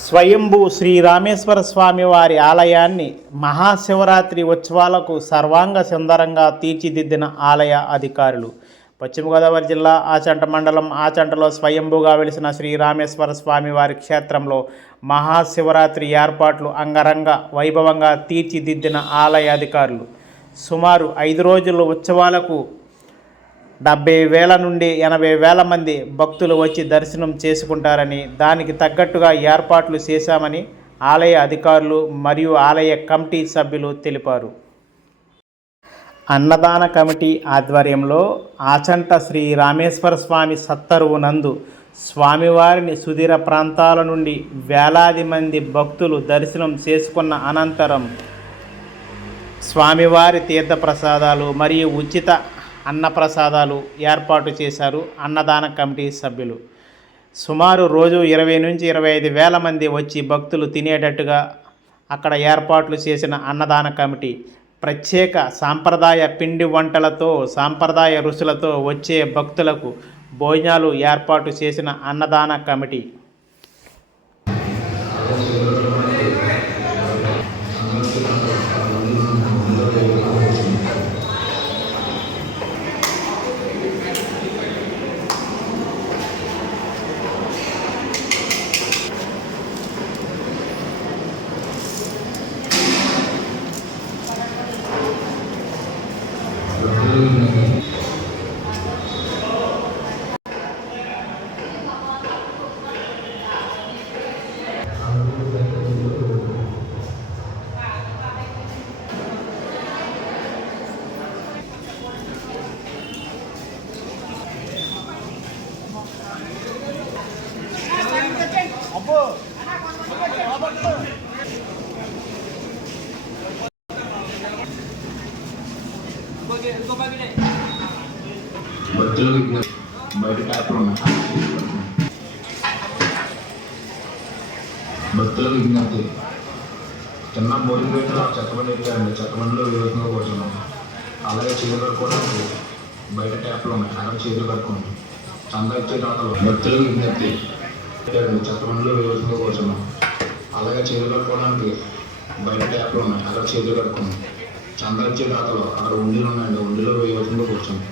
స్వయంభూ శ్రీ రామేశ్వర స్వామి వారి ఆలయాన్ని మహాశివరాత్రి ఉత్సవాలకు సర్వాంగ సుందరంగా తీర్చిదిద్దిన ఆలయ అధికారులు. పశ్చిమ గోదావరి జిల్లా ఆచంట మండలం ఆచంటలో స్వయంభూగా వెలిసిన శ్రీ రామేశ్వర స్వామి వారి క్షేత్రంలో మహాశివరాత్రి ఏర్పాట్లు అంగరంగ వైభవంగా తీర్చిదిద్దిన ఆలయ అధికారులు. సుమారు 5 రోజుల ఉత్సవాలకు 70,000 నుండి 80,000 మంది భక్తులు వచ్చి దర్శనం చేసుకుంటారని, దానికి తగ్గట్టుగా ఏర్పాట్లు చేశామని ఆలయ అధికారులు మరియు ఆలయ కమిటీ సభ్యులు తెలిపారు. అన్నదాన కమిటీ ఆధ్వర్యంలో ఆచంట శ్రీ రామేశ్వర స్వామి సత్తరువు నందు స్వామివారిని సుదూర ప్రాంతాల నుండి వేలాది మంది భక్తులు దర్శనం చేసుకున్న అనంతరం స్వామివారి తీర్థప్రసాదాలు మరియు ఉచిత అన్నప్రసాదాలు ఏర్పాటు చేశారు అన్నదాన కమిటీ సభ్యులు. సుమారు రోజు 20 నుంచి 25,000 మంది వచ్చి భక్తులు తినేటట్టుగా అక్కడ ఏర్పాట్లు చేసిన అన్నదాన కమిటీ ప్రత్యేక సాంప్రదాయ పిండి వంటలతో సాంప్రదాయ రుచులతో వచ్చే భక్తులకు భోజనాలు ఏర్పాటు చేసిన అన్నదాన కమిటీ భక్తుల విజ్ఞప్తి. చిన్న బోర్డు పెట్టి చెత్తబండి ఎక్కారండి. చెత్తబండిలో విరోధంగా కూర్చున్నాం. అలాగే చేతులు కట్టుకోవడానికి బయట ట్యాప్లు ఉన్నాయి. అక్కడ చేతులు కట్టుకోండి. చందా ఇచ్చే దాతలు భక్తుల విజ్ఞప్తి. చెత్తబండిలో విరోధంగా కూర్చున్నాం. అలాగే చేతులు కట్టుకోవడానికి బయట ట్యాప్లు ఉన్నాయి. అక్కడ చేతులు కట్టుకోండి. చందా ఇచ్చే దాతలు అక్కడ ఉండిలు ఉన్నాయండి. ఉండిలో విరోధంగా కూర్చోండి.